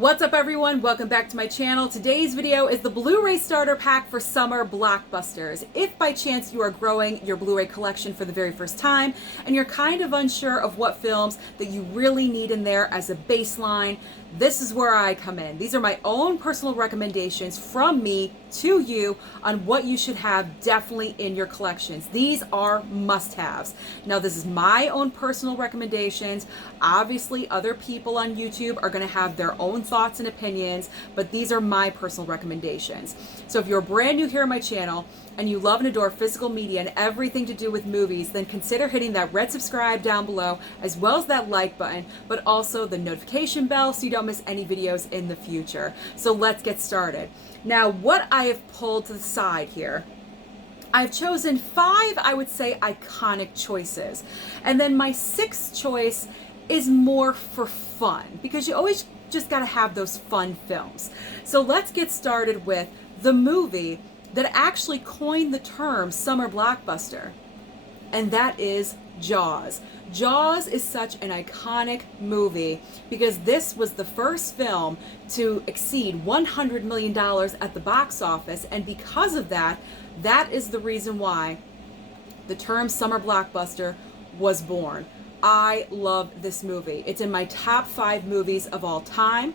What's up everyone? Welcome back to my channel. Today's video is the Blu-ray starter pack for summer blockbusters. If by chance you are growing your Blu-ray collection for the very first time and you're kind of unsure of what films that you really need in there as a baseline, this is where I come in. These are my own personal recommendations from me to you on what you should have definitely in your collections. These are must-haves. Now this is my own personal recommendations. Obviously other people on YouTube are going to have their own thoughts and opinions, but these are my personal recommendations. So if you're brand new here on my channel and you love and adore physical media and everything to do with movies, then consider hitting that red subscribe down below, as well as that like button, but also the notification bell so you don't miss any videos in the future. So let's get started. Now, what I have pulled to the side here, I've chosen 5, I would say, iconic choices. And then my 6th choice is more for fun, because you always just gotta have those fun films. So let's get started with the movie that actually coined the term summer blockbuster, and that is Jaws. Jaws is such an iconic movie because this was the first film to exceed $100 million at the box office, and because of that, that is the reason why the term summer blockbuster was born. I love this movie. It's in my top 5 movies of all time.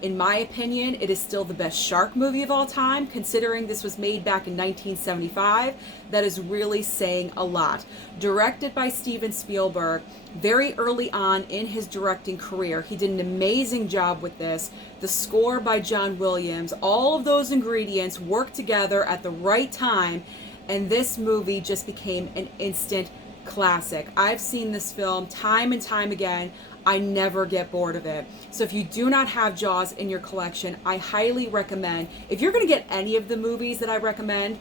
In my opinion, it is still the best shark movie of all time, considering this was made back in 1975. That is really saying a lot. Directed by Steven Spielberg, very early on in his directing career. He did an amazing job with this. The score by John Williams, all of those ingredients worked together at the right time, and this movie just became an instant classic. I've seen this film time and time again. I never get bored of it. So if you do not have Jaws in your collection, I highly recommend, if you're going to get any of the movies that I recommend,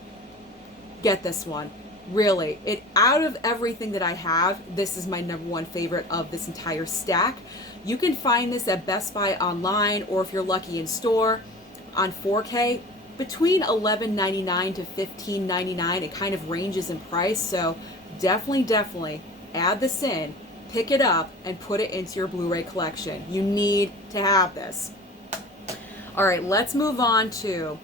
get this one. Really, out of everything that I have, this is my #1 favorite of this entire stack. You can find this at Best Buy online, or if you're lucky in store, on 4K, between $11.99 to $15.99. It kind of ranges in price, so definitely add this in, pick it up, and put it into your Blu-ray collection. You need to have this. All right, let's move on to,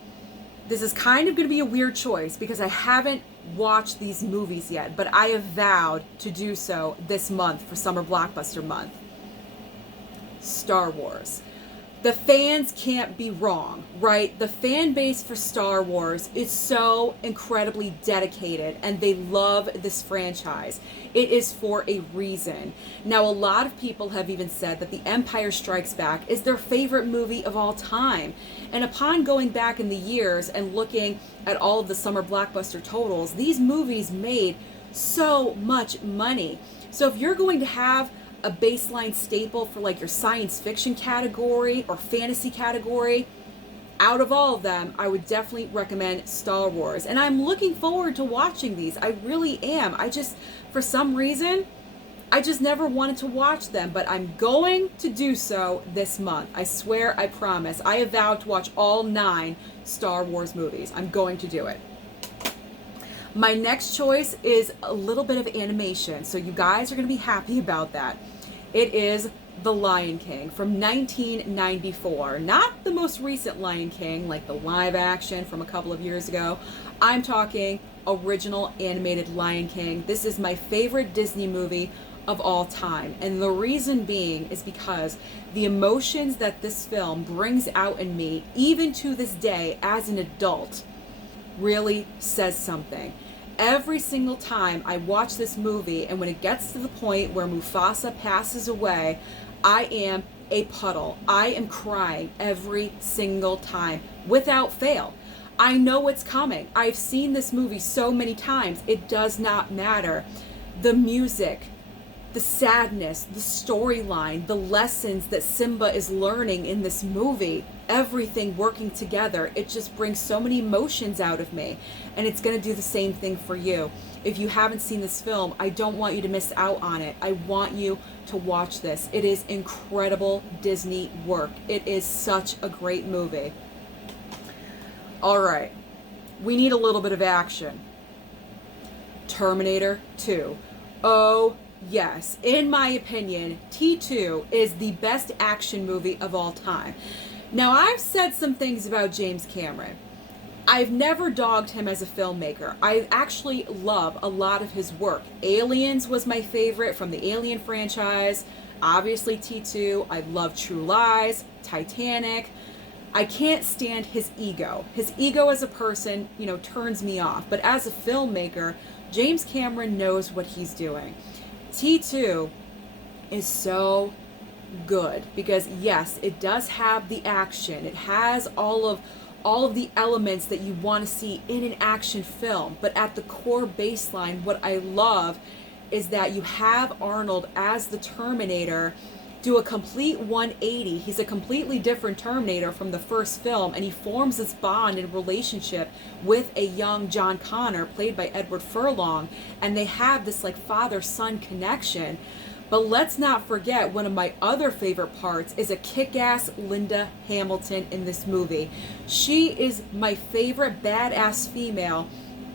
this is kind of going to be a weird choice because I haven't watched these movies yet, but I have vowed to do so this month for Summer Blockbuster Month. Star Wars. The fans can't be wrong, right? The fan base for Star Wars is so incredibly dedicated, and they love this franchise. It is for a reason. Now, a lot of people have even said that The Empire Strikes Back is their favorite movie of all time. And upon going back in the years and looking at all of the summer blockbuster totals, these movies made so much money. So if you're going to have a baseline staple for like your science fiction category or fantasy category, out of all of them, I would definitely recommend Star Wars. And I'm looking forward to watching these. I really am. For some reason, I just never wanted to watch them, but I'm going to do so this month. I swear, I promise. I have vowed to watch all 9 Star Wars movies. I'm going to do it. My next choice is a little bit of animation, so you guys are going to be happy about that. It is The Lion King from 1994. Not the most recent Lion King, like the live action from a couple of years ago. I'm talking original animated Lion King. This is my favorite Disney movie of all time, and the reason being is because the emotions that this film brings out in me, even to this day as an adult, really says something. Every single time I watch this movie, and when it gets to the point where Mufasa passes away, I am a puddle. I am crying every single time, without fail. I know what's coming. I've seen this movie so many times. It does not matter. The music, the sadness, the storyline, the lessons that Simba is learning in this movie, everything working together, it just brings so many emotions out of me. And it's going to do the same thing for you. If you haven't seen this film, I don't want you to miss out on it. I want you to watch this. It is incredible Disney work. It is such a great movie. All right, we need a little bit of action. Terminator 2. Oh, yes, in my opinion, T2 is the best action movie of all time. Now, I've said some things about James Cameron. I've never dogged him as a filmmaker. I actually love a lot of his work. Aliens was my favorite from the Alien franchise. Obviously T2. I love True Lies, Titanic. I can't stand his ego. His ego as a person, you know, turns me off. But as a filmmaker, James Cameron knows what he's doing. T2 is so good because yes, it does have the action. It has all of the elements that you want to see in an action film. But at the core baseline, what I love is that you have Arnold as the Terminator do a complete 180. He's a completely different Terminator from the first film, and he forms this bond and relationship with a young John Connor, played by Edward Furlong, and they have this like father-son connection. But let's not forget, one of my other favorite parts is a kick-ass Linda Hamilton in this movie. She is my favorite badass female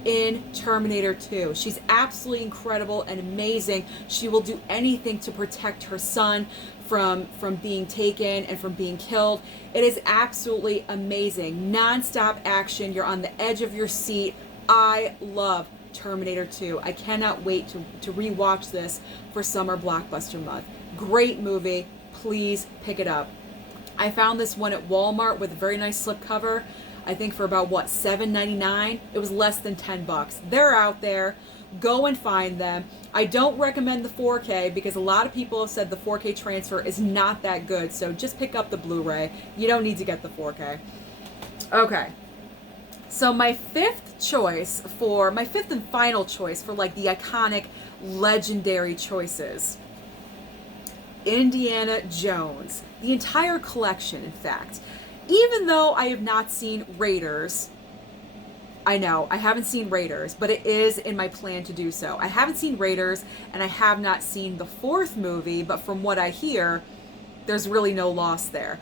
in Terminator 2. She's absolutely incredible and amazing. She will do anything to protect her son from being taken and from being killed. It is absolutely amazing. Non-stop action. You're on the edge of your seat. I love Terminator 2. I cannot wait to rewatch this for Summer Blockbuster Month. Great movie. Please pick it up. I found this one at Walmart with a very nice slipcover. I think for about, what, $7.99? It was less than $10. They're out there. Go and find them. I don't recommend the 4K because a lot of people have said the 4K transfer is not that good. So just pick up the Blu-ray. You don't need to get the 4K. Okay. So my fifth and final choice for like the iconic, legendary choices. Indiana Jones. The entire collection, in fact. Even though I have not seen Raiders, I know, I haven't seen Raiders, but it is in my plan to do so. I haven't seen Raiders, and I have not seen the fourth movie, but from what I hear, there's really no loss there.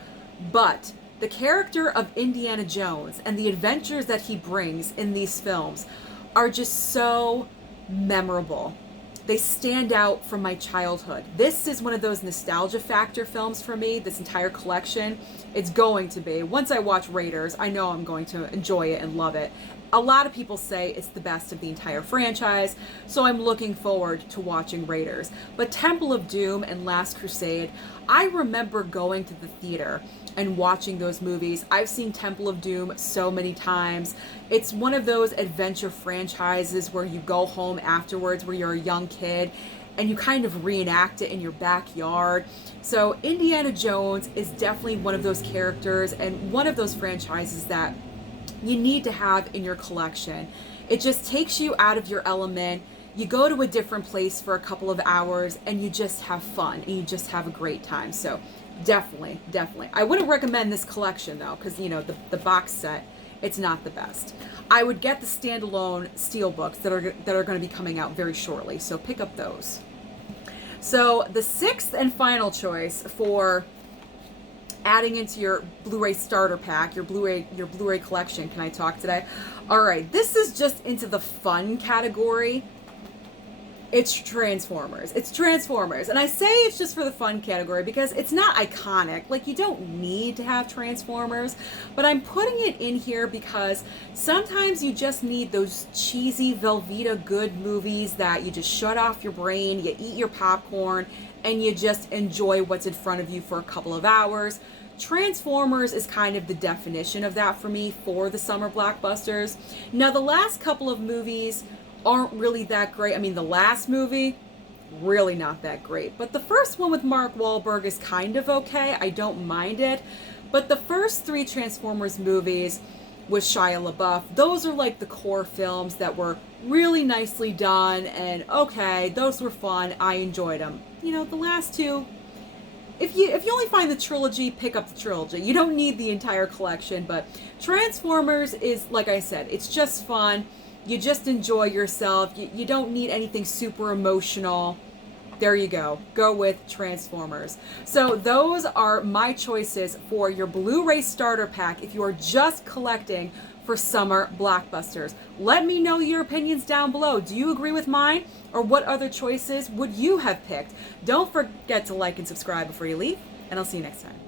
But the character of Indiana Jones and the adventures that he brings in these films are just so memorable. They stand out from my childhood. This is one of those nostalgia factor films for me, this entire collection. It's going to be. Once I watch Raiders, I know I'm going to enjoy it and love it. A lot of people say it's the best of the entire franchise, so I'm looking forward to watching Raiders. But Temple of Doom and Last Crusade, I remember going to the theater and watching those movies. I've seen Temple of Doom so many times. It's one of those adventure franchises where you go home afterwards where you're a young kid and you kind of reenact it in your backyard. So Indiana Jones is definitely one of those characters and one of those franchises that you need to have in your collection. It just takes you out of your element. You go to a different place for a couple of hours and you just have fun and you just have a great time. So definitely. I wouldn't recommend this collection though, because you know the box set, it's not the best. I would get the standalone steelbooks that are going to be coming out very shortly, so pick up those. So the sixth and final choice for adding into your Blu-ray starter pack, your Blu-ray collection. Can I talk today? All right, this is just into the fun category. It's Transformers. It's Transformers. And I say it's just for the fun category because it's not iconic. Like, you don't need to have Transformers. But I'm putting it in here because sometimes you just need those cheesy Velveeta good movies that you just shut off your brain, you eat your popcorn, and you just enjoy what's in front of you for a couple of hours. Transformers is kind of the definition of that for me for the summer blockbusters. Now, the last couple of movies aren't really that great. I mean, the last movie, really not that great. But the first one with Mark Wahlberg is kind of okay. I don't mind it. But the first three Transformers movies with Shia LaBeouf, those are like the core films that were really nicely done. And okay, those were fun. I enjoyed them. You know, the last two, if you only find the trilogy, pick up the trilogy. You don't need the entire collection. But Transformers is, like I said, it's just fun. You just enjoy yourself. You don't need anything super emotional. There you go. Go with Transformers. So those are my choices for your Blu-ray starter pack if you are just collecting for summer blockbusters. Let me know your opinions down below. Do you agree with mine? Or what other choices would you have picked? Don't forget to like and subscribe before you leave, and I'll see you next time.